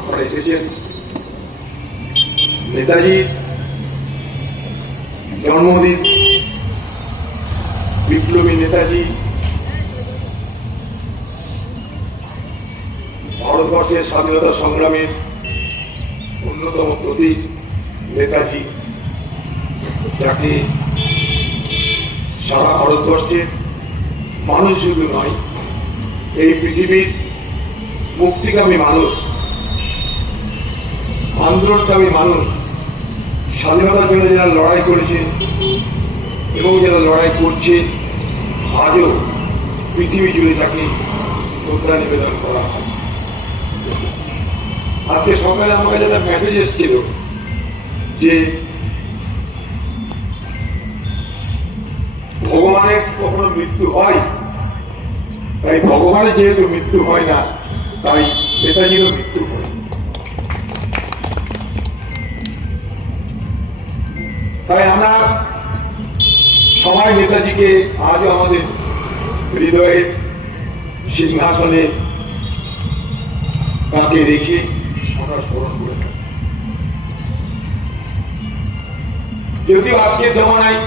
আপনারা এসেছেন। নেতাজির জন্মদিন, বিপ্লবী নেতাজি, ভারতবর্ষের স্বাধীনতা সংগ্রামের অন্যতম প্রতীক নেতাজি, যাকে সারা ভারতবর্ষের মানুষ শুধু নয়, এই পৃথিবীর মুক্তিকামী মানুষ, আন্দোলনকামী মানুষ, স্বাধীনতার জন্য যারা লড়াই করেছেন এবং যারা লড়াই করছে, আজও পৃথিবী জুড়ে তাকে শ্রদ্ধা নিবেদন করা হয়। আজকে সকালে আমার কাছে একটা মেসেজ এসেছিল যে ভগবানের কখনো মৃত্যু হয়, তাই ভগবানের যেহেতু মৃত্যু হয় না, তাই নেতাজিরও মৃত্যু হয়। তাই আমরা সবাই নেতাজিকে আজও আমাদের হৃদয়ের সিংহাসনে তাকে রেখে আমরা স্মরণ করে থাকি। যদিও আজকের জমানায়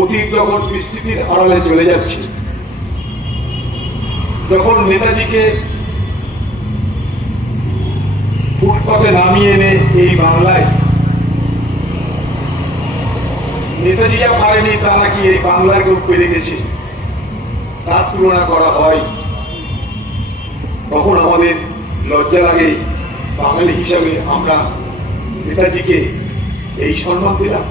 অতীত যখন বিস্তৃতির আড়ালে চলে যাচ্ছে, যখন নেতাজিকে ফুটপাতে নামিয়ে এনে এই বাংলায় নেতাজি যা পারেনি তা নাকি এই বাংলার কেউ পেরে গেছে, তার তুলনা করা হয়, তখন আমাদের লজ্জা লাগে বাঙালি হিসাবে আমরা নেতাজিকে এই সম্মান দিলাম।